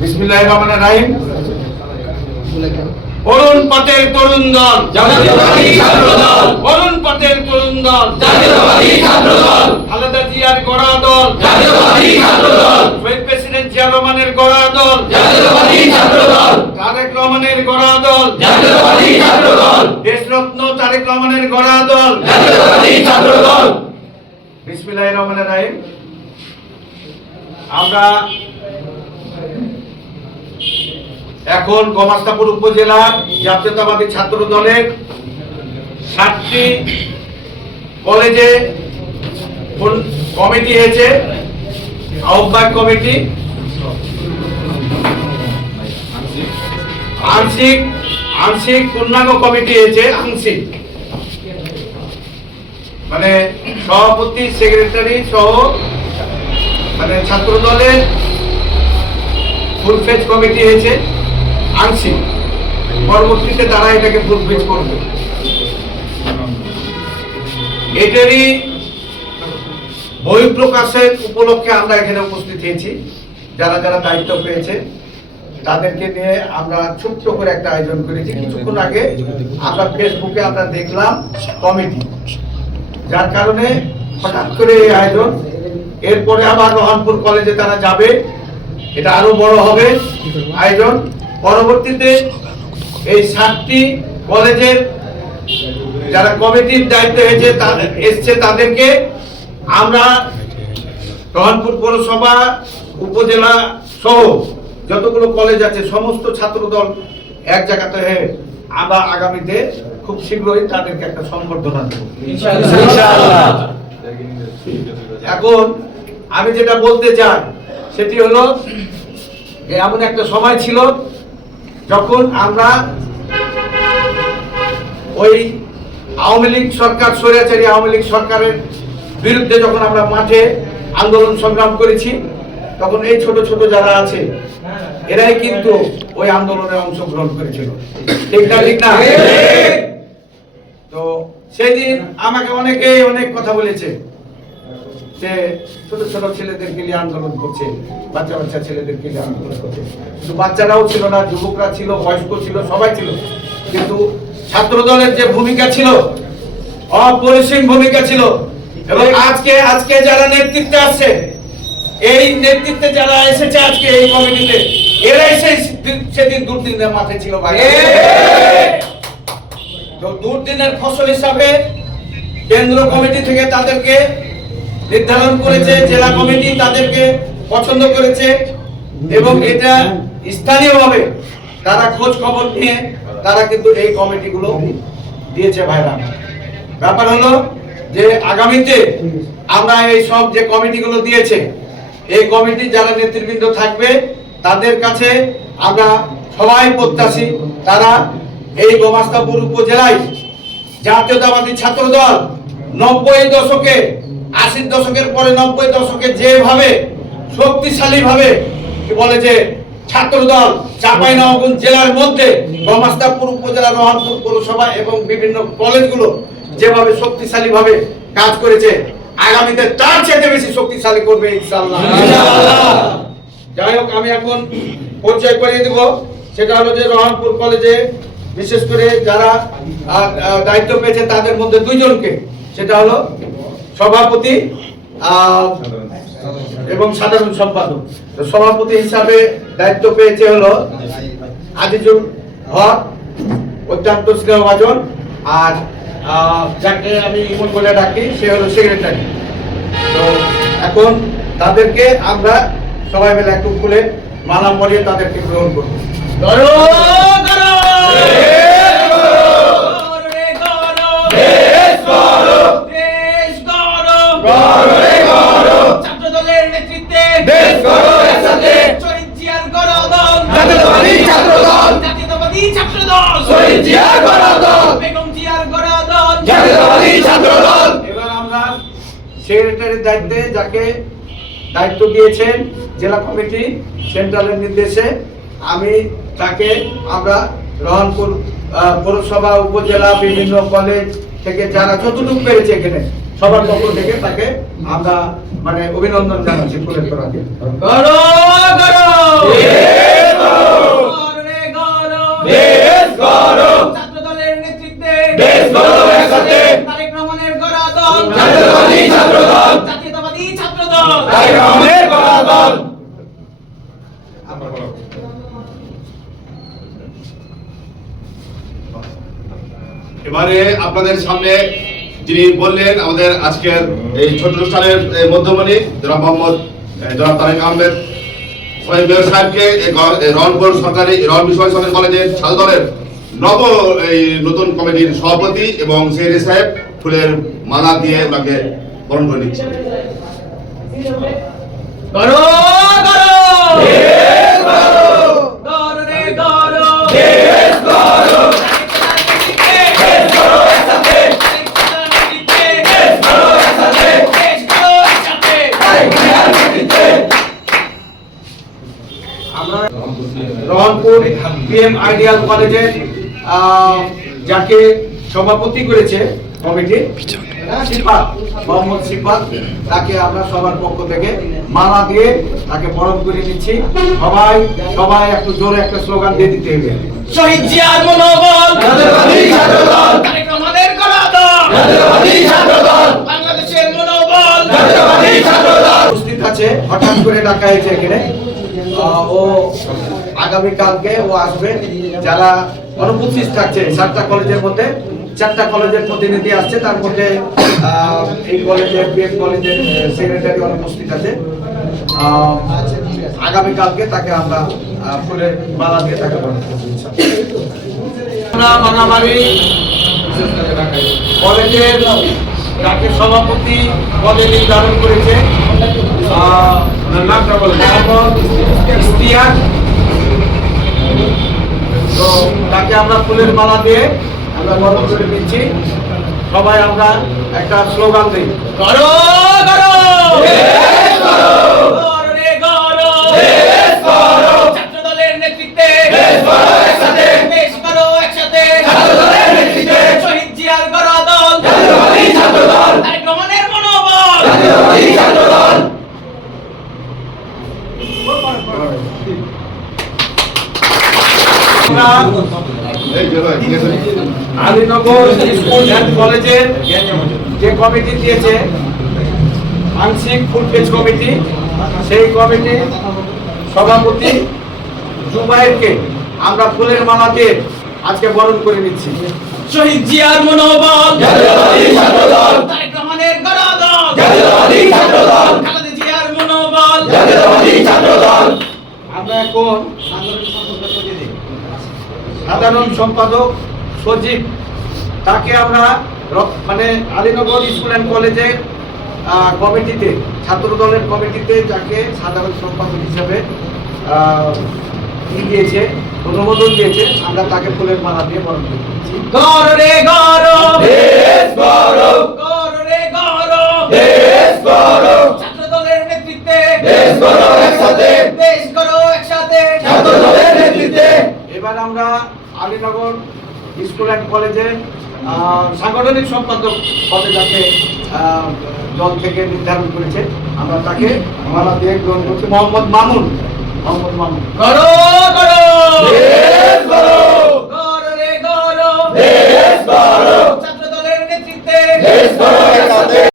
বিসমিল্লাহির রহমানির রহিম। অরুণ পথের তরুণ দল, জাতীয়তাবাদী ছাত্র দল, অরুণ পথের তরুণ দল, জাতীয়তাবাদী ছাত্র দল, খালেদা জিয়ার গড়া দল, জাতীয়তাবাদী ছাত্র দল, শহীদ প্রেসিডেন্ট জিয়া রহমানের গড়া দল, জাতীয়তাবাদী ছাত্র দল, তারেক রহমানের গড়া দল, জাতীয়তাবাদী ছাত্র দল, দেশরত্ন তারেক রহমানের গড়া দল, জাতীয়তাবাদী ছাত্র দল। বিসমিল্লাহির রহমানির রহিম। আমরা এখন গোমাস্তাপুর উপজেলার জাতীয়তাবাদী ছাত্র দলের 7টি কলেজে কমিটি হয়েছে, আহ্বায়ক কমিটি, আংশিক পূর্ণাঙ্গ কমিটি হয়েছে, আংশিক মানে সভাপতি সেক্রেটারি সহ মানে ছাত্র দলের ফুল ফেজ কমিটি হয়েছে আংশিক, পরবর্তীতে তারা এটাকে ফুল ফেজ করবে। এটারই বই প্রকাশের উপলক্ষে আমরা এখানে উপস্থিত হয়েছি। যারা যারা দায়িত্ব পেয়েছে তাদেরকে নিয়ে আমরা ছোট্ট করে একটা আয়োজন করেছি। কিছুক্ষণ আগে আমরা ফেসবুকে আমরা দেখলাম কমিটি, যার কারণে হঠাৎ করে এই আয়োজন। এরপরে আবার রহনপুর কলেজে তারা যাবে, এটা আরো বড় হবে আয়োজন। পরবর্তীতে এই 7টি কলেজের যারা কমিটির দায়িত্ব হয়েছে এসছে তাদেরকে আমরা রহনপুর পৌরসভা উপজেলা সহ যতগুলো কলেজ আছে সমস্ত ছাত্র দল এক জায়গাতে হয়ে আমরা আগামীতে খুব শীঘ্রই তাদেরকে একটা সম্বর্ধনা দেব ইনশাআল্লাহ। এখন আমি যেটা বলতে চাই সেটি হলো যে এমন একটা সময় ছিল যখন আমরা ওই আওয়ামী লীগ সরকার, স্বৈরাচারী আওয়ামী লীগ সরকারের বিরুদ্ধে যখন আমরা মাঠে আন্দোলন সংগ্রাম করেছি, তখন এই ছোট ছোট যারা আছে এরাই কিন্তু ওই আন্দোলনে অংশগ্রহণ করেছিল, ঠিক না? ঠিক না? তো সেই দিন আমাকে অনেকে অনেক কথা বলেছে যে ছোট ছোট ছেলেদেরকে নিয়ে আন্দোলন করছে, বাচ্চা বাচ্চা ছেলেদেরকে নিয়ে আন্দোলন করছে। কিন্তু বাচ্চারাও ছিল না, যুবকরা ছিল, বয়স্ক ছিল, সবাই ছিল। কিন্তু ছাত্র দলের যে ভূমিকা ছিল অপরিসীম ভূমিকা ছিল। এবং আজকে যারা নেতৃত্বে আছে, এই নেতৃত্বে যারা এসেছে আজকে এই কমিটিতে, এরাই সেদিন দুর্দিনের মাঠে ছিল ভাই। তো দুর্দিনের ফসল হিসাবে কেন্দ্র কমিটি থেকে তাদেরকে নির্ধারণ করেছে, জেলা কমিটি তাদেরকে পছন্দ করেছে এবং এটা স্থানীয়ভাবে তারা খোঁজ খবর নিয়ে তারা কিন্তু এই কমিটিগুলো দিয়েছে ভাইরা। ব্যাপার হলো যে আগামীতে আমরা এই সব যে কমিটিগুলো দিয়েছে, এই কমিটি যারা নেতৃবৃন্দ থাকবে তাদের কাছে আমরা সবাই প্রত্যাশী তারা এই গোমাস্তাপুর উপজেলায় জাতীয়তাবাদী ছাত্র দল 90 দশকে, 80 দশকের পরে 90 দশকে যেভাবে শক্তিশালী ভাবে কি বলে যে ছাত্র দল চাঁপাইনবাবগঞ্জ জেলার মধ্যে গোমাস্তাপুর উপজেলা, রহনপুর পৌরসভা এবং বিভিন্ন কলেজগুলো যেভাবে শক্তিশালী ভাবে কাজ করেছে, আগামীতে তার চেয়ে বেশি শক্তিশালী করবে ইনশাআল্লাহ। যাই হোক, আমি এখন পরিচয় করিয়ে দেব। সেটা হলো যে রহনপুর কলেজে বিশেষ করে যারা দায়িত্ব পেয়েছে তাদের মধ্যে 2 জনকে, সেটা হলো সভাপতি এবং সাধারণ সম্পাদক। তো সভাপতি হিসাবে দায়িত্ব পেয়েছে হলো আজিজুল হক, অত্যন্ত স্নেহভাজন, আর যাকে আমি ইমন বলে ডাকি সে হলো সেক্রেটারি। তো এখন তাদেরকে আমরা সবাই মিলে একটু খুলে মালা পরিয়ে তাদেরকে গ্রহণ করবো। এবার আমরা সেক্রেটারির দায়িত্বে যাকে দায়িত্ব দিয়েছেন জেলা কমিটি সেন্ট্রালের নির্দেশে, আমি তাকে আমরা রহনপুর পৌরসভা, উপজেলা, বিভিন্ন কলেজ থেকে যারা যতটুকু পেরেছে এখানে সবার পক্ষ থেকে তাকে আমরা মানে অভিনন্দন জানাচ্ছি ফুলের তোড়া দিয়ে। গরো গরো দেশ গড়ো, গরে গরো দেশ গড়ো, ছাত্র দলের নেতৃত্বে দেশ গড়ো একসাথে, তারেক রহমানের গড়া দল জাতীয়তাবাদী ছাত্র দল, জাতীয়তাবাদী ছাত্র দল তারেক রহমানের গড়া দল। এবারে আপনাদের সামনে যিনি বললেন আমাদের আজকের এই ছোট অনুষ্ঠানের মধ্যমণি জনাব মোহাম্মদ জনাব তারেক আহমেদ শহীদ মেয়র সাহেবকে রহনপুর সরকারি রহনপুর সরকারি কলেজের ছাত্র দলের নতুন কমিটির সভাপতি এবং সেক্রেটারি সাহেব ফুলের মালা দিয়ে ওনাকে বরণ করে নিচ্ছে। গরো গরো দেশ গড়ো, গরে গরো দেশ গড়ো, দেশ গড়ো একসাথে, দেশ গড়ো একসাথে, তারেক জিয়ার নেতৃত্বে। আমরা রহনপুর পিএম আইডিয়াল কলেজের যাকে সভাপতি করেছে কমিটি সিফাত মোহাম্মদ সিফাত, তাকে আমরা সবার পক্ষ থেকে মালা দিয়ে তাকে বরণ করে নিচ্ছি। সবাই একটু জোরে একটা স্লোগান দিয়ে দিতে হবে। শহীদ জিয়ার মনোবল জাতীয়তাবাদী ছাত্র দল, তারেক রহমানের গড়া দল জাতীয়তাবাদী ছাত্র দল, বাংলাদেশের মনোবল জাতীয়তাবাদী ছাত্র দল। উপস্থিত আছে, হঠাৎ করে ডাকা হয়েছে এখানে। ও আগামীকালকে ও আসবে। যারা অনুপস্থিত থাকছে 7টা কলেজের মধ্যে 4টা কলেজের প্রতিনিধি আসছে, তার মধ্যে এই কলেজের বিএম কলেজের সেক্রেটারি অনুপস্থিত আছে। আগামীকালকে তাকে আমরা ফুলের মালা দিয়ে তাকে বরণ করব। আমরা মানামারি কলেজের যাকে সভাপতি পদে নির্ধারণ করেছে নামটা বলে মোহাম্মদ ইশতিয়াক, তো তাকে আমরা ফুলের মালা দিয়ে আমরা বরণ করে নিচ্ছি। সবাই আমরা একটা স্লোগান দিই, গরো গরো দেশ গড়ো, গরে গরো দেশ গড়ো, ছাত্র দলের নেতৃত্বে দেশ গড়ো একসাথে, দেশ গড়ো একসাথে ছাত্র দলের নেতৃত্বে, শহীদ জিয়ার গড়া দল জাতীয়তাবাদী ছাত্র দল, তারেক রহমানের মনোবল জাতীয়তাবাদী ছাত্র দল। এই যে ভাই, ঠিক আছে। আলীনগর স্কুল অ্যান্ড কলেজের যে কমিটি দিয়েছে আংশিক ফুলপেজ কমিটি, সেই কমিটি সভাপতি জুবাইরকে আমরা ফুলের মালা দিয়ে আজকে বরণ করে নিচ্ছি। শহীদ জিয়ার মনোবল জাতীয়তাবাদী ছাত্র দল, তারেক রহমানের গড়া দল জাতীয়তাবাদী ছাত্র দল, খালেদা জিয়ার মনোবল জাতীয়তাবাদী ছাত্র দল। আমরা এখন সাধারণ সম্পাদক সজীব, তাকে আমরা মানে আলীনগর স্কুল অ্যান্ড কলেজের কমিটিতে ছাত্র দলের কমিটিতে যাকে সাধারণ সম্পাদক হিসেবে দিয়েছে, অনুমোদন দিয়েছে, আমরা তাকে ফুলের মালা দিয়ে বরণ করে দিচ্ছি। গরে গরো দেশ গড়ো, গরে গরো দেশ গড়ো, ছাত্র দলের নেতৃত্বে দেশ গড়ো একসাথে, দেশ গড়ো একসাথে ছাত্র দলের নেতৃত্বে। এবার আমরা আলীনগর স্কুল অ্যান্ড কলেজের সাংগঠনিক সম্পাদক পদে যাকে দল থেকে নির্ধারণ করেছে, আমরা তাকে মালা দিয়ে গ্রহণ করছি। মোহাম্মদ মামুন। গরো গরো দেশ গড়ো, গরে গরো দেশ গড়ো, ছাত্র দলের নেতৃত্বে দেশ গড়ো একসাথে,